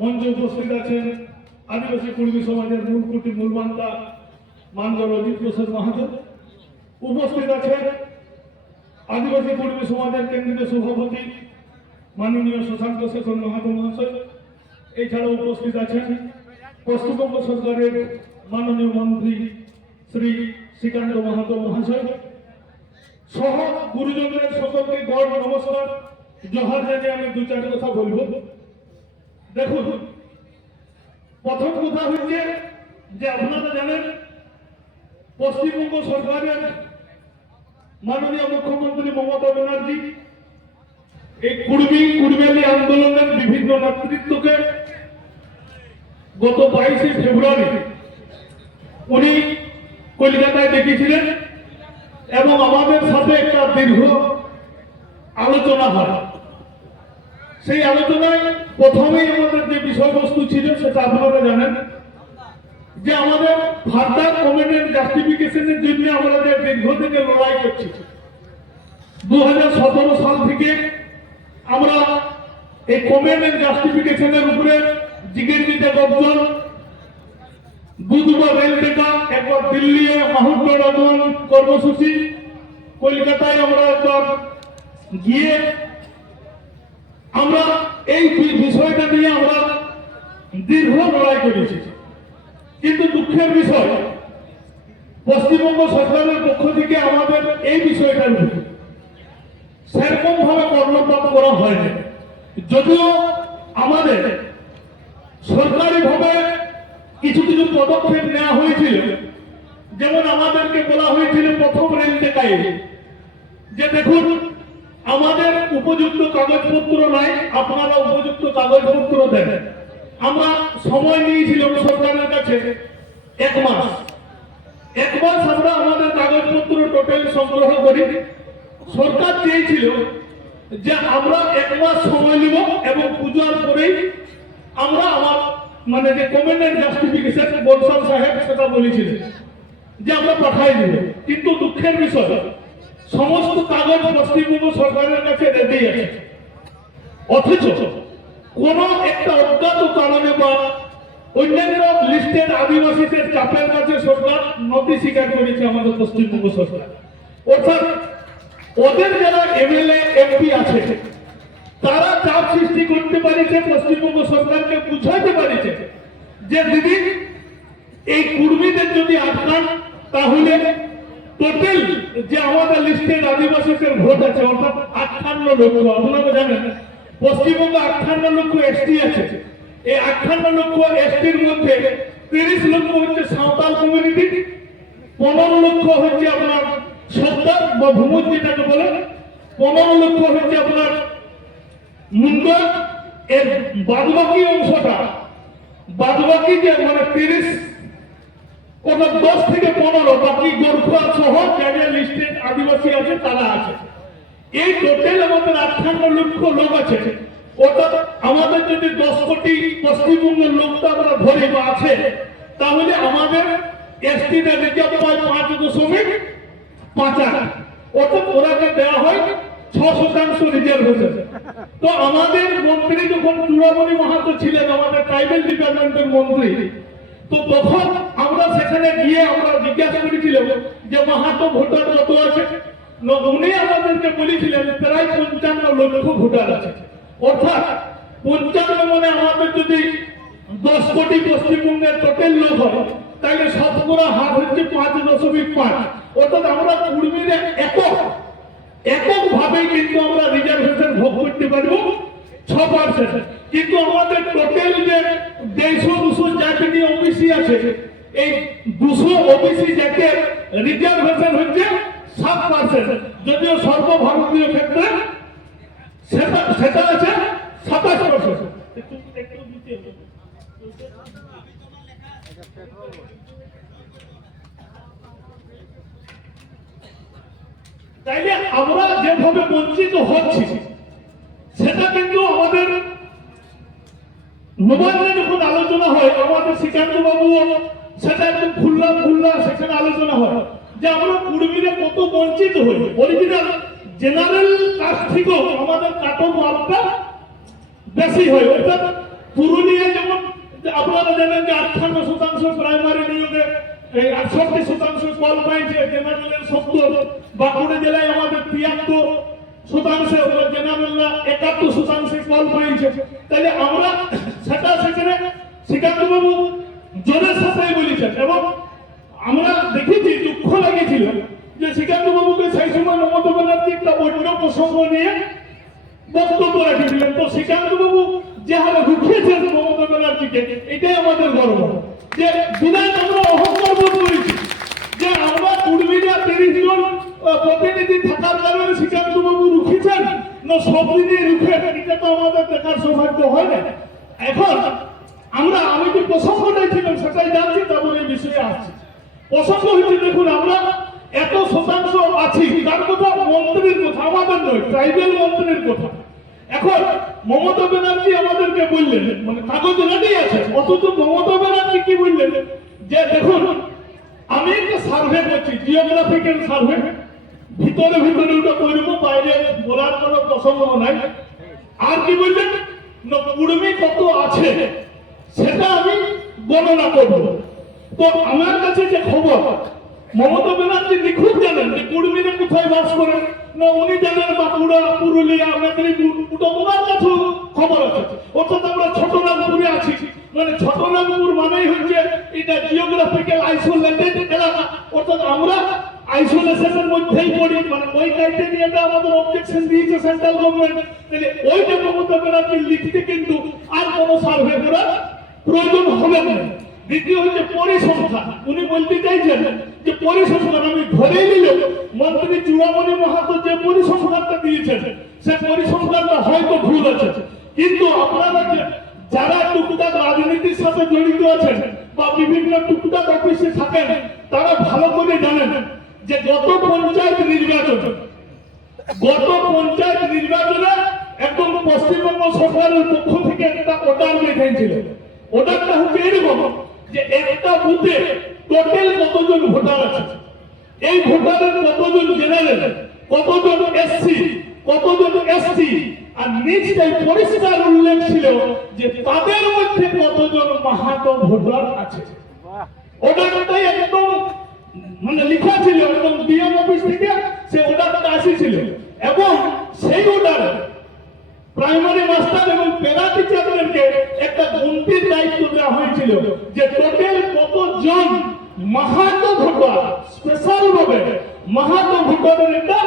মঞ্চে উপস্থিত আছেন আদিবাসী কুর্মী সমাজের মূলকুটি মূলমান্তা মানগর অজিত প্রসাদ মাহাতো। উপস্থিত আছেন আদিবাসী কুর্মী সমাজের কেন্দ্রীয় সভাপতি মাননীয় শশাঙ্ক শেখর মাহাতো মহাশয়। এছাড়াও উপস্থিত আছেন পশ্চিমবঙ্গ সরকারের মাননীয় মন্ত্রী শ্রী শ্রীকান্ত মাহাতো মহাশয়। সহ গুরুজনদের সকলকে গড় নমস্কার। জহার জানিয়ে আমি দু চার কথা বলব। দেখুন, প্রথম কথা হচ্ছে যে আপনারা জানেন, পশ্চিমবঙ্গ সরকারের মাননীয় মুখ্যমন্ত্রী মমতা ব্যানার্জি এই কুর্মী কুর্মেলি আন্দোলনের বিভিন্ন নেতৃত্বকে গত বাইশে ফেব্রুয়ারি উনি কলকাতায় দেখেছিলেন এবং আমাদের সাথে একটা দীর্ঘ আলোচনা হয়। সেই আলোচনায় প্রথমেই আমাদের যে বিষয়বস্তু ছিল সেটা আপনারা জানেন যে আমাদের ফার্দার কমেন্টের জাস্টিফিকেশনের জন্য আমাদের যে দীর্ঘদিনের লড়াই করছি। দুহাজার সতেরো সাল থেকে আমরা এই কমেন্টের জাস্টিফিকেশনের উপরে জিগের মিটে গর্জন, বুধবার রেল টেকা, একবার দিল্লি আন্দোলন কর্মসূচি, কলকাতায় আমরা একবার গিয়ে আমরা এই বিষয়টা নিয়ে আমরা দীর্ঘ লড়াই করেছি। কিন্তু দুঃখের বিষয়, পশ্চিমবঙ্গ সরকারের পক্ষ থেকে আমাদের এই বিষয়টার উপরে সেরকম ভাবে কর্ণপাত করা হয়নি। যদিও আমাদের সরকারিভাবে কিছু কিছু পদক্ষেপ নেওয়া হয়েছিল। যেমন আমাদেরকে বলা হয়েছিল প্রথম রেল টেকায় যে দেখুন, আমাদের উপযুক্ত কাগজপত্র নাই, আপনারা উপযুক্ত কাগজপত্র দেন। আমরা সময় নিয়েছিলাম সরকারের কাছে, এক মাস। এক মাস আমরা আমাদের কাগজপত্র টোটাল সংগ্রহ করি। সরকার চেয়েছিল যে আমরা এক মাস সময় নিব এবং পূজার পরেই আমরা আমার মানে যে কমেন্টের জাস্টিফিকেশন বলসাল সাহেব সেটা বলেছিলেন যে আমরা পাঠাই দিব। কিন্তু দুঃখের বিষয় সমস্ত কাগজ পশ্চিমবঙ্গ সরকারের কাছে রেডি আছে। অথচ কোন একটা অজ্ঞাত কারণে বা অন্যান্য লিস্টেড আদিবাসীদের চাপের কাছে সরকার নথি স্বীকার করেছে আমাদের পশ্চিমবঙ্গ সরকার। অর্থাৎ ওদের যারা এমএলএ, এমপি আছে, তারা চাপ সৃষ্টি করতে পারেছে, পশ্চিমবঙ্গ সরকারকে বুঝাতে পারেছে যে দিদি, এই কুর্মীদের যদি আটকান, তাহলে টোটাল যে আমাদের লিস্টের আদিবাসীদের ভোট আছে, অর্থাৎ আটান্ন লক্ষ, আপনারা জানেন, পশ্চিমবঙ্গে আটান্ন লক্ষ এসটি আছে। এই আটান্ন লক্ষ এসটির মধ্যে তিরিশ লক্ষ হচ্ছে সাঁওতাল কমিউনিটি পনেরো লক্ষ হচ্ছে আপনার সত্তর বা ভূমুজ যেটাকে বলে, পনেরো লক্ষ হচ্ছে আপনার মুন্ডা, এর বাদবাকি অংশটা, বাদবাকি যে মানে তিরিশ কোন দশ থেকে পনেরো বাকি গোর্খা সহ যাদের লিস্টেড আদিবাসী আছে, তারা আছে। এই টোটাল আমাদের আটান্ন লক্ষ লোক আছে। অর্থাৎ আমাদের যদি দশ কোটি পশ্চিমবঙ্গের লোকটা আমরা ধরি বা আছে, তাহলে আমাদের এসটিদের রিজার্ভ পায় পাঁচ দশমিক পাঁচ আট। অর্থাৎ ওরাকে দেওয়া হয় ছ শতাংশ রিজার্ভেশন তো আমাদের মন্ত্রী যখন চূড়ামণি মাহাতো ছিলেন, আমাদের ট্রাইবেল ডিপার্টমেন্টের মন্ত্রী তো তখন আমরা সেখানে গিয়ে আমরা জিজ্ঞাসা করেছিলাম যে মাহাতো ভোটার কত আছে? উনি আমাদেরকে বলেছিলেন, প্রায় পঞ্চান্ন লক্ষ ভোটার আছে। অর্থাৎ পঞ্চান্ন মানে আমাদের যদি দশ কোটি পশ্চিমবঙ্গের টোটাল লোক হয়, তাহলে শতকরা হার হচ্ছে পাঁচ দশমিক পাঁচ। অর্থাৎ আমরা কুর্মীরা একক একক ভাবে কিন্তু আমরা রিজার্ভেশন ভোগ করতে পারব, ছ পার্সেন্ট কিন্তু আমাদের টোটাল যে দেড়শো দুশো যাকে নিয়ে ওবিসি আছে, এই দুশো ওবিসি যাকে রিজার্ভেশন হচ্ছে, সাত পার্সেন্ট যদিও সর্বভারতীয় ক্ষেত্রে সেটা সেটা আছে সাতাশ পার্সেন্ট তাইলে আমরা যেভাবে বঞ্চিত হচ্ছি, সেটা কিন্তু আমাদের নবান্নে যখন আলোচনা হয়, আমাদের শ্রীকান্ত বাবু সেটা একদম খুল্লা খুল্লা সেখানে আলোচনা হয়। যে আমরা কুর্মীরা কত বঞ্চিত হই। অরিজিনাল জেনারেল কাস্ট থেকেও আমাদের কাটন মার্কটা বেশি হয়। অর্থাৎ পুরুলিয়া যে আপনারা জানেন যে আটান্ন শতাংশ প্রাইমারি নিয়োগে, এই আটষট্টি শতাংশ কল পাইছে জেনারেলের সত্তর বাঁকুড়া জেলায় আমাদের তিয়াত্তর শতাংশে, জেনারেলরা একাত্তর শতাংশে কল পাইছে তাহলে আমরা সেটা সেখানে শ্রীকান্ত বাবু জোরের সাথে বলেছেন এবং আমরা দেখেছি দুঃখ লাগেছিল যে শ্রীকান্ত বাবুকে সেই সময় মমতা ব্যানার্জি একটা অন্য প্রসঙ্গ নিয়ে বক্তব্য রেখেছিলেন তো শ্রীকান্ত বাবু যে হারে রুখিয়েছেন মমতা ব্যানার্জিকে, এটাই আমাদের গর্ব। যে বিরাট আমরা অহংকার বোধ করেছি, যে আমরা কুড়মিরা তিরিশ জন প্রতিনিধি থাকার কারণে শ্রীকান্ত বাবু রুখিয়েছেন, না সব দিনই রুখে, এটা তো আমাদের দেখার সৌভাগ্য হয় না। এখন আমরা আমি যে প্রসঙ্গটাই ছিলাম সেটাই জানছি, তারপরে এই বিষয়ে আসছি। প্রসঙ্গ হচ্ছে, দেখুন, আমরা এত শতাংশ আছি তার কথা মন্ত্রীর কথা, আমাদের নয় ট্রাইবেল মন্ত্রীর কথা। এখন মমতা ব্যানার্জি আমাদেরকে বললেন মানে কাগজ রেডি আছে, অথচ মমতা ব্যানার্জি কি বললেন? যে দেখুন, আমি একটা সার্ভে করছি জিওগ্রাফিক্যাল সার্ভে ভিতরে ভিতরে ওটা করব বাইরে বলার কোনো প্রসঙ্গ নাই। আর কি বললেন? কুড়মি কত আছে, সেটা আমি বর্ণনা করব। তো আমার কাছে যে খবর, মমতা ব্যানার্জি নিখুঁত জানেন যে কুড়মিরা কোথায় বাস করেন না উনি জানেন বাঁকুড়া, পুরুলিয়া, মেদিনীপুর ওটা ওনার কাছে খবর আছে। অর্থাৎ আমরা ছোটনাগপুরে আছি। মানে ছোটনাগপুর মানেই হচ্ছে এটা জিওগ্রাফিক্যাল আইসোলেটেড এলাকা। অর্থাৎ আমরা আইসোলেশনের মধ্যেই পড়ি। মানে ওই ক্রাইটেরিয়াটা আমাদের অবজেকশন দিয়েছে সেন্ট্রাল গভর্নমেন্ট তাহলে ওইটা মমতা ব্যানার্জি লিখতে কিন্তু আর কোনো সার্ভে করার প্রয়োজন হবে না। দ্বিতীয় হচ্ছে পরিসংখ্যান। উনি বলতে চাইছেন যে পরিসংখ্যান আমি ধরে নিলে, মন্ত্রী চূড়ামণি মাহাতো যে পরিসংখ্যানটা দিয়েছেন, সে পরিসংখ্যানটা হয়তো ভুল আছে। কিন্তু আপনারা যারা টুকটাক রাজনীতির সাথে জড়িত আছেন বা বিভিন্ন টুকটাক অফিসে থাকেন, তারা ভালো করে জানেন যে গত পঞ্চায়েত নির্বাচন গত পঞ্চায়েত নির্বাচনে একদম পশ্চিমবঙ্গ সরকারের পক্ষ থেকে একটা অর্ডার লেখেছিল অর্ডারটা হচ্ছে এরকম যে একটা বুথে টোটাল কতজন ভোটার আছে? এই ভোটারের কতজন জেনারেল কতজন এসসি কতজন এসটি আর নিচটাই পরিষ্কার উল্লেখ ছিল যে তাদের মধ্যে কতজন মাহাতো ভোটার আছে। অর্ডারটাই একদম মানে লেখা ছিল একদম ডিএম অফিস থেকে সে অর্ডারটা আসিছিল। এবং সেই অর্ডারে প্রাইমারি মাস্টার এবং প্যারা টিচারদেরকে একটা গন্তির দায়িত্ব দেওয়া হয়েছিল যে টোটাল কতজন মাহাতো ভোটার স্পেশাল ভাবে মাহাতো ভোটারের একটা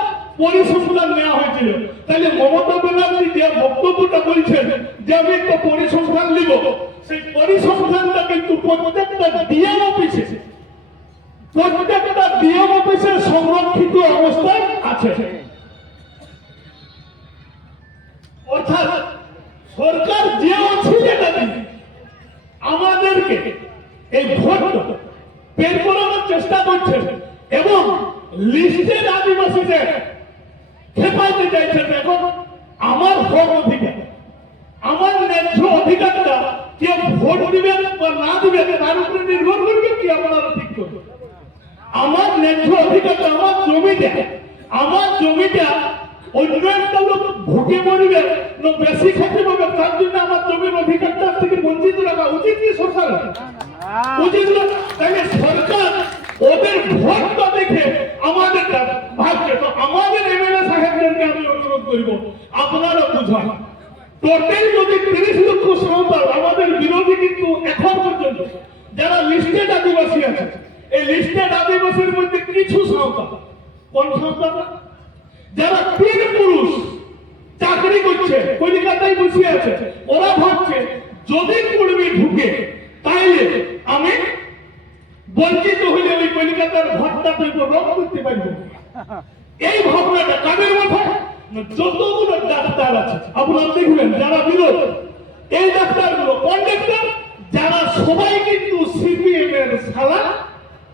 পরিসংখ্যান নেওয়া হয়েছিল। তাহলে মমতা ব্যানার্জি যে বক্তব্যটা বলছেন যে আমি একটা পরিসংখ্যান নিব সেই পরিসংখ্যানটা কিন্তু প্রত্যেকটা ডিএম অফিসে প্রত্যেকটা ডিএম সংরক্ষিত অবস্থায় আছে। অর্থাৎ সরকার যে দিবে আমাদেরকে এই ভোট বের করানোর চেষ্টা করছে এবং লিস্টের আদিবাসীদের খেপাইতে চাইছেন এখন আমার ভোট অধিকার, আমার ন্যায্য অধিকারটা কেউ ভোট দিবেন বা না দিবেন তার উপরে নির্ভর করবে কি আপনারা ঠিক করবেন। আমার ন্যায্য অধিকারটা আমার জমিটা আমার জমিটা অন্য একটা লোক বেশি খেতে তার জন্য আমার জমির অধিকারটা থেকে বঞ্চিত রাখা উচিত সরকার? উচিত তাহলে সরকার ওদের ভোটটা দেখে আমাদেরটা ভাবছে। তো আমাদের এমএলএ সাহেবদেরকে আমি অনুরোধ করব, আপনারা বুঝান। টোটাল যদি তিরিশ লক্ষ আমাদের বিরোধী কিন্তু এখন পর্যন্ত যারা লিস্টেড আদিবাসী আছে এই লিস্টেড আদিবাসীর মধ্যে কিছু সাঁওতাল কোন সাঁওতাল যারা তিন পুরুষ চাকরি করছে, কলিকাতায় বসে আছে, ওরা ভাবছে, যদি কুড়মি ঢুকে, তাইলে আমি বঞ্চিত হইলে ওই কলিকাতার ঘরটা পেয়ে রোধ করতে পারব। এই ভাবনাটা কাদের মাথায়? যতগুলো ডাক্তার আছে, আপনারা দেখবেন, যারা বিরোধ, এই ডাক্তারগুলো, কোন ডাক্তার? যারা সবাই কিন্তু সিপিএম এর শালা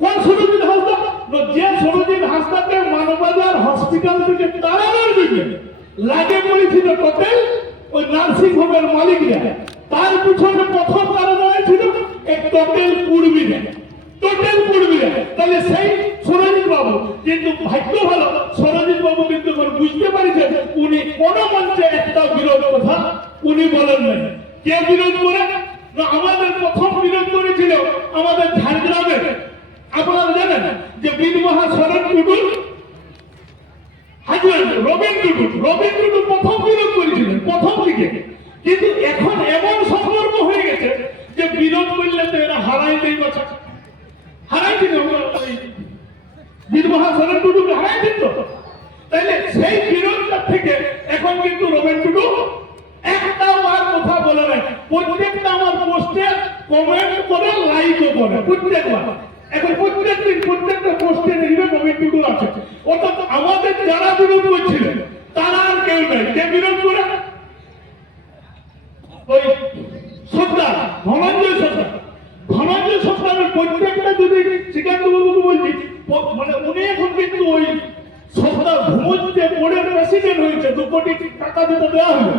কোন সুরজিৎ হাসদা যে সুরজিৎ বাজার হসপিটাল থেকে তাড়ানোর জন্য লাগে পড়েছিল টোটাল ওই নার্সিং হোমের মালিকরা। তার পিছনে প্রথম তারা দাঁড়িয়েছিল এই টোটাল কুড়বিরা টোটাল কুড়বিরা তাহলে সেই সরজিৎ বাবু, কিন্তু ভাগ্য ভালো, সরজিৎ বাবু কিন্তু বুঝতে পারছেন উনি কোন মঞ্চে একটা বিরোধ কথা উনি বলেন নাই। কে বিরোধ করে? না, আমাদের প্রথম বিরোধ করেছিল আমাদের আপনারা জানেন যে বীরমহা শরৎ টুডু হাজার রবীন টুডু রবীন টুডু প্রথম বিরোধ করেছিলেন, প্রথম দিকে। কিন্তু এখন এমন সম্পর্ক হয়ে গেছে যে বিরোধ করলে তো এরা হারাই দেই বাচ্চা হারাই দিন বীরমহা শরৎ টুডুকে হারাই দিন তো। তাইলে সেই বিরোধটা থেকে এখন কিন্তু রবীন টুডু একটাও আর কথা বলে নাই, প্রত্যেকটা আমার পোস্টে কমেন্ট করে লাইকও করে, প্রত্যেকবার। এখন প্রত্যেক দিন প্রত্যেকটা পোস্টে দেখবে কমিটিগুলো আছে। অর্থাৎ আমাদের যারা বিরোধ করছিলেন তারা আর কেউ নেই। কে বিরোধ করে? ওই সর্দার ধনঞ্জয় সর্দার ধনঞ্জয় সর্দারের প্রত্যেকটা যদি শ্রীকান্ত বাবুকে বলছি প- মানে উনি এখন কিন্তু ওই সর্দার ঘুমোচ্ছে বোর্ডের প্রেসিডেন্ট হয়েছে দু কোটি টাকা দিতে দেওয়া হলো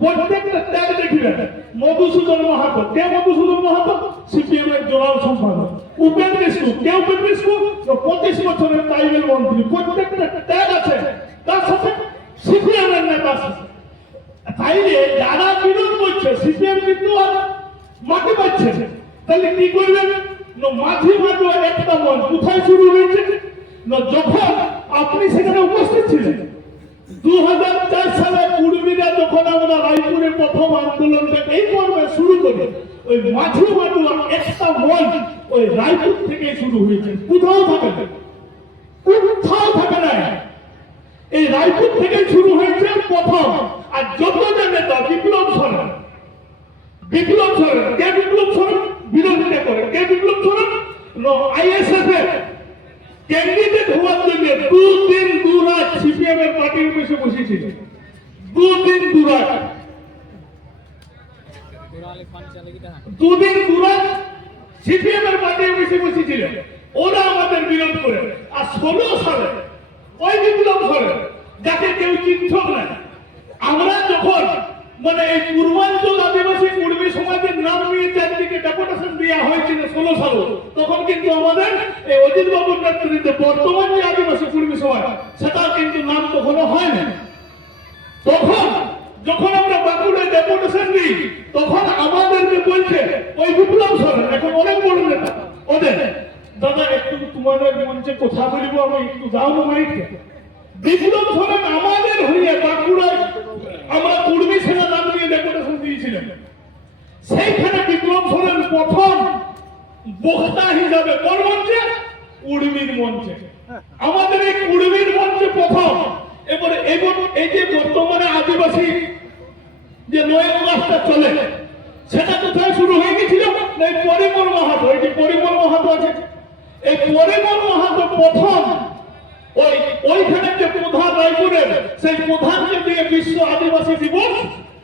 প্রত্যেকটা ত্যাগ দেখবেন মধুসূদন মাহাতো কে মধুসূদন মাহাতো সিপিএম এর জোরাল সম্পাদক উপেন্দ্র স্কু কে উপেন্দ্র স্কু পঁচিশ বছরের ট্রাইবেল মন্ত্রী, প্রত্যেকটা ট্যাগ আছে। তার সাথে সিপিএম এর নেতা তাইলে যারা বিরোধ করছে, সিপিএম কিন্তু আর মাটি পাচ্ছে তাহলে কি করবেন? মাঝে মাঝে একটা মন কোথায় শুরু হয়েছে? যখন আপনি সেখানে উপস্থিত ছিলেন দু হাজার চার সালে কুড়মিরা যখন আমরা রায়পুরে প্রথম আন্দোলনটা এই পর্বে শুরু করি, ওই মাঝে মাঝে একটা মন ওই রায়পুর থেকে শুরু হয়েছে। কোথাও থাকে না। কোথাও থাকে না। এই রায়পুর থেকে শুরু হয়েছে প্রথম। আর যত নেতা, বিপ্লব সরেন বিপ্লব সরেন কে বিপ্লব সরেন বিরোধিতা করে। কে বিপ্লব সরেন আইএসএফ এর ক্যান্ডিডেট হওয়ার জন্য দুদিন দু রাত সিপিএম এর পার্টির অফিসে বসেছিল। দুদিন দু রাত। দুদিন দু রাত সিপিএম এর পার্টি অফিসে বসেছিল। ওরা আমাদের বিরোধ করে। আর ষোলো সালে ওই বিপ্লব করে যাকে কেউ চিন্ত না। আমরা যখন মানে এই পূর্বাঞ্চল আদিবাসী কুর্মী সমাজের নাম নিয়ে চারদিকে ডেপুটেশন দেওয়া হয়েছিল ষোলো সালে। তখন কিন্তু আমাদের এই অজিত বাবুর নেতৃত্বে বর্তমান যে আদিবাসী কুর্মী সমাজ সেটা কিন্তু নাম তখনো হয় না তখন যখন আমরা বাঁকুড়ায় ডেপুটেশন দিই, তখন আমাদেরকে বলছে, ওই বিপ্লব সরেন এখন অনেক বড় নেতা। ওদের, দাদা, একটু তোমাদের মঞ্চে কথা বলব আমি, একটু যাও না বিপ্লব সরেন আমাদের হইয়ে বাঁকুড়ায় আমরা কুর্মী সেনা নাম নিয়ে ডেপুটেশন দিয়েছিলেন সেইখানে বিপ্লব সরেন প্রথম বক্তা হিসাবে কোন মঞ্চে উর্মির মঞ্চে। আমাদের এই কুড়মির মঞ্চে প্রথম। এবারে এবং এই যে বর্তমানে আদিবাসী যে নয় মাসটা চলে, সেটা কোথায় শুরু হয়ে গেছিল? এই পরিমল মাহাতো যে পরিমল মাহাতো আছে। এই পরিমল মাহাতো প্রথম ওই ওইখানে যে প্রধান রায়পুরের, সেই প্রধানকে দিয়ে বিশ্ব আদিবাসী দিবস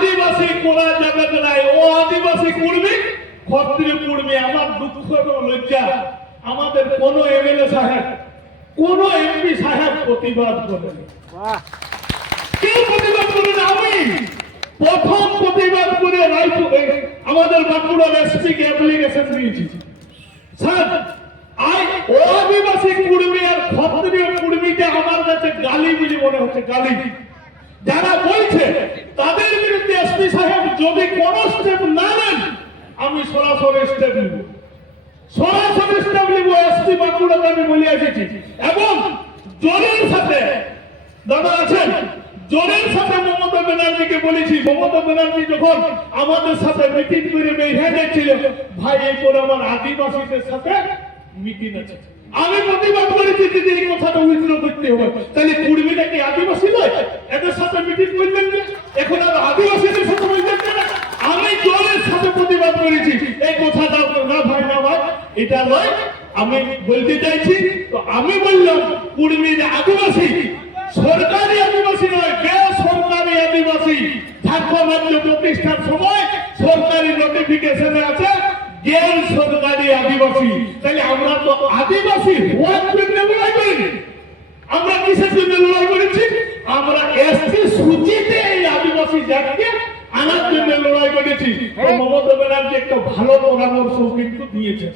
আদিবাসী করা যাবে না ও আদিবাসী কুর্মী ক্ষত্রিয় কুর্মী আমার দুঃখ এবং লজ্জা। আমাদের কোন এমএলএ সাহেব কোন এমপি সাহেব প্রতিবাদ করেন। কেউ প্রতিবাদ করেন আমি প্রথম প্রতিবাদ করে রায়পুর আমাদের বাঁকুড়ার এসপি কে অ্যাপ্লিকেশন দিয়েছি। স্যার আই ও আদিবাসী কুর্মী আর ক্ষত্রিয় কুর্মীটা আমার কাছে গালি বলে মনে হচ্ছে গালি। যারা বলছে, তাদের বিরুদ্ধে এসপি সাহেব যদি কোন স্টেপ না নেন, আমি সরাসরি স্টেপ নেব। সরাসরি স্টেপ নেব এসপি বাঁকুড়াতে আমি বলে এসেছি। এবং জোরের সাথে, দাদা আছেন জোরের সাথে মমতা ব্যানার্জিকে বলেছি, মমতা ব্যানার্জি যখন আমাদের সাথে মিটিং করে বেরিয়ে যাচ্ছিল ভাই এরপর আমার আদিবাসীদের সাথে মিটিং আছে। আমি প্রতিবাদ করেছি যে এই কথাটা উইথড্র করতে হবে। তাহলে কুড়মিটা কি আদিবাসী নয়? এদের সাথে মিটিং করলেন না? এখন আর আদিবাসীদের সাথে বললেন না? আমি জলের সাথে প্রতিবাদ করেছি। এই কথাটা না ভাই না ভাই, এটা নয়। আমি বলতে চাইছি, তো আমি বললাম কুর্মীর আদিবাসী, সরকারি আদিবাসী নয়, বেসরকারি আদিবাসী। ঝাড়খণ্ড রাজ্য প্রতিষ্ঠার সময় সরকারি নোটিফিকেশনে আছে জ্ঞান সরকারি আদিবাসী। তাহলে আমরা তো আদিবাসী হওয়ার জন্য লড়াই করিনি আমরা কিসের জন্য লড়াই করেছি? আমরা এসটি সূচিতে এই আদিবাসী জাতিকে আনার জন্য লড়াই করেছি। মমতা ব্যানার্জি একটা ভালো পরামর্শ কিন্তু দিয়েছে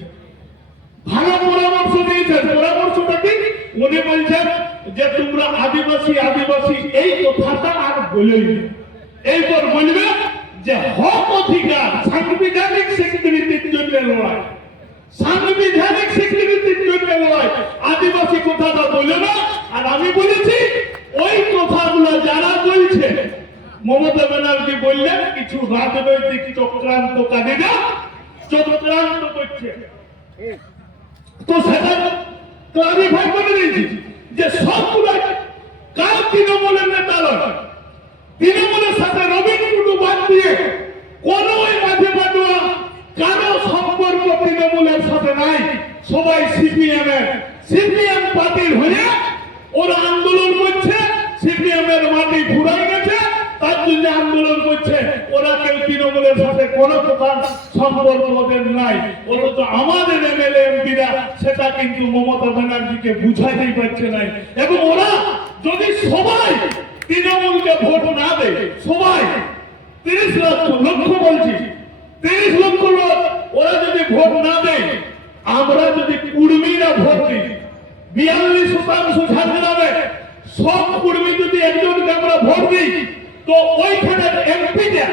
ভালো পরামর্শ দিয়েছেন। পরামর্শটা কি? উনি বলছেন যে তোমরা আদিবাসী আদিবাসী, এই কথাটা আর বলেই। এইবার বলবে যে হক অধিকার, সাংবিধানিক স্বীকৃতির লড়াই সাংবিধানিক স্বীকৃতির জন্য লড়াই আদিবাসী কথাটা বলে না, আর আমি বলেছি, ওই কথাগুলো যারা বলছে, মমতা ব্যানার্জি বললেন, কিছু রাজনৈতিক চক্রান্তকারীরা চক্রান্ত করছে। তো সেটা ক্লারিফাই করে দিয়েছি যে সবগুলো কার তৃণমূলের নেতা নয় তৃণমূলের সাথে রবীন টুডু বাদ দিয়ে কোন ওই মাঝে পাটুয়া কারও সম্পর্ক তৃণমূলের সাথে নাই সবাই সিপিএম এর সিপিএম পার্টির হয়ে ওরা আন্দোলন করছে সিপিএম এর মাটি ঘুরাই গেছে, তার জন্য আন্দোলন করছে। ওরা কেউ তৃণমূলের সাথে কোনো প্রকার সম্পর্ক ওদের নাই। অথচ আমাদের এমএলএ, এমপিরা সেটা কিন্তু মমতা ব্যানার্জিকে বুঝাইতেই পারছে নাই। এবং ওরা যদি সবাই তৃণমূলকে ভোট না দেয়, সবাই তিরিশ লক্ষ লক্ষ বলছি তিরিশ লক্ষ লোক ওরা যদি ভোট না দেয় আমরা যদি কুর্মীরা ভোট দিই বিয়াল্লিশ শতাংশ ঝাড়গ্রামে সব কুর্মী যদি একজনকে আমরা ভোট দিই তো ওইখানে এমপিটা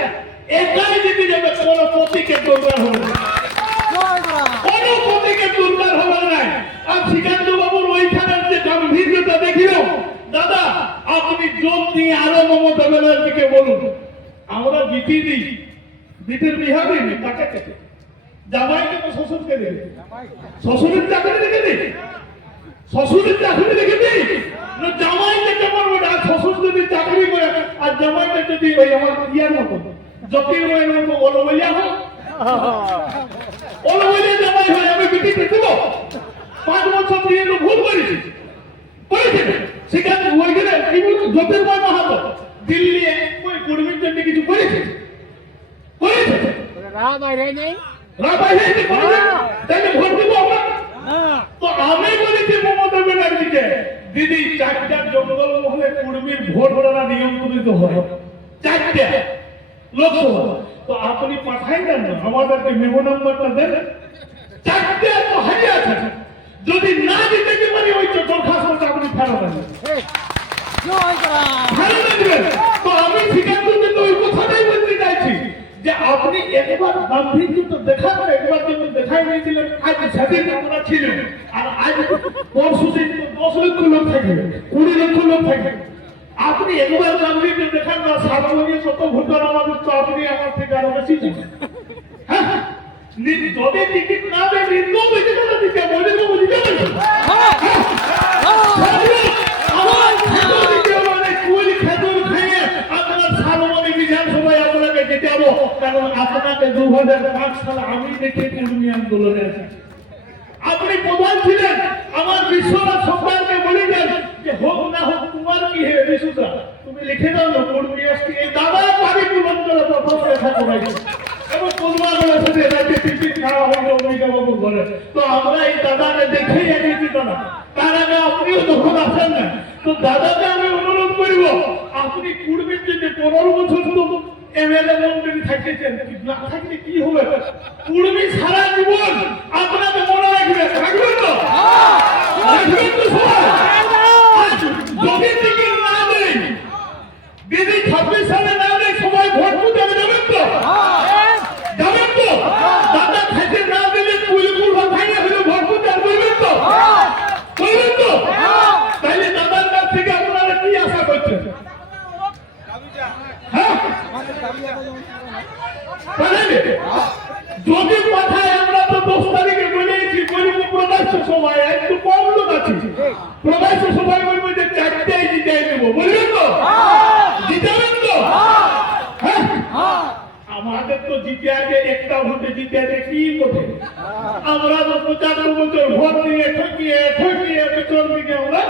একাই জিতে যাবে কোনো প্রতীকের দরকার হবে না কোনো প্রতীকের দরকার হবে না আর শ্রীকান্ত বাবুর ওইখানের যে গাম্ভীর্যতা দেখিও দাদা আপনি যোগ দিয়ে আরও মমতা ব্যানার্জিকে বলুন আমরা বিটি দিই বিটির বিহা দিই তাকে থেকে জামাইকে শ্বশুরকে দেবে শ্বশুরের চাকরি দিই শ্বশুরের চাকরি দেখে দিই না আর করে, আর জামাইকে যদি ওই আমার ইয়ার জামাই দিল্লি কিছু করেছে? করেছে? রাহ বাইরে নেই। ভোট দিব আমরা। তো আমি বলেছি মমতা ব্যানার্জিকে দিদি চারটা জঙ্গল মহলে কুর্মীর ভোট গণনা নিয়ন্ত্রিত হয়। চারটে লোকসভা। তো আপনি পাঠাই দেন না আমাদেরকে মেমো নাম্বারটা দেন। চারটে তো হারিয়ে আছে। যদি না দিতে পারি ওই দরখাস্তটা আপনি ফেরত দেন। ফেরত দেবেন তো আমি সিদ্ধান্ত নিতে ওই কথাটাই বলতে চাইছি যে আপনি একবার গাম্ভীর্য তো দেখান একবার যখন দেখাই নিয়েছিলেন আজ সেদিন আমরা ছিলেন। আর আজ পরশু দিন তো দশ লক্ষ লোক থাকবে কুড়ি লক্ষ লোক থাকবে আপনি একবার গাম্ভীর্য দেখান না সার্বজনীন কত ভোটার আমাদের তো আপনি আমার থেকে আরও বেশি জানেন। হ্যাঁ যদি টিকিট না দেয় নিম্ন বেশি টাকা দিতে বলে দেবো দিতে পারবেন আমার খেতর দিতে মানে কুল খেতর খেয়ে আপনার সালমানি বিধানসভায় আপনাকে জেতাবো কারণ আপনাকে দু হাজার পাঁচ সালে আমি দেখে কুর্মী আন্দোলনে আছি আপনি প্রধান ছিলেন? আমার বিশ্বনাথ সরকারকে বলে দেন যে হোক না হোক, তোমার কি হে বিশুদা তুমি লিখে দাও না কর্মী আসছি। এই দাদা পানি পূরণ করে প্রথম লেখা করাইছে এবং পূর্বাঙ্গলের সাথে রাজ্যে টিকিট খাওয়া হইল অম্বিকা বাবুর ঘরে। তো আমরা এই দাদাকে দেখেই এগিয়েছি না তার আগে আপনিও যখন আসেন না, তো দাদাকে আমি অনুরোধ করিব, আপনি কুর্মীর জন্য পনেরো বছর তো এমএলএ মন্ত্রী থাকতেছেন না থাকলে কি হবে? কুর্মী সারা জীবন আপনাকে মনে রাখবে থাকবেন তো রাখবেন তো সবাই আর যদি টিকিট না দেয় দিদি ছাব্বিশ সালে না দেয় সবাই ভোট দিতে যাবেন তো যাবেন তো দাদা খাইতে না দিলে কুলকুল ভাঙাইয়া হলে ভোট দিতে আর বলবেন তো বলবেন তো তাইলে দাদার কাছ থেকে আপনারা কি আশা করছেন হ্যাঁ পারেন? যদি পাঠায় আমরা তো দোষটা আমাদের একটা ভোটে জিতে কি করবে? আমরা তো পঁচাত্তর বছর ভোট ঠকিয়ে ঠকিয়ে পেছন দিকে আমরা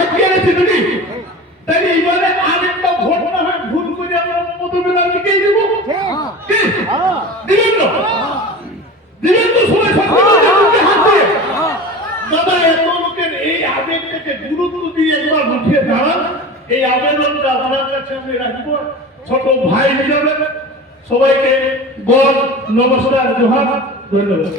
আজকে আছে নাকি তাই এবারে আরেকটা হাত দাদা, এত লোকের এই আবেগ থেকে দিয়ে একবার উঠে দাঁড়ান। এই আবেদনটা আপনার কাছে রাখব। ছোট ভাই হিসাবে সবাইকে গড নমস্কার জোহার ধন্যবাদ।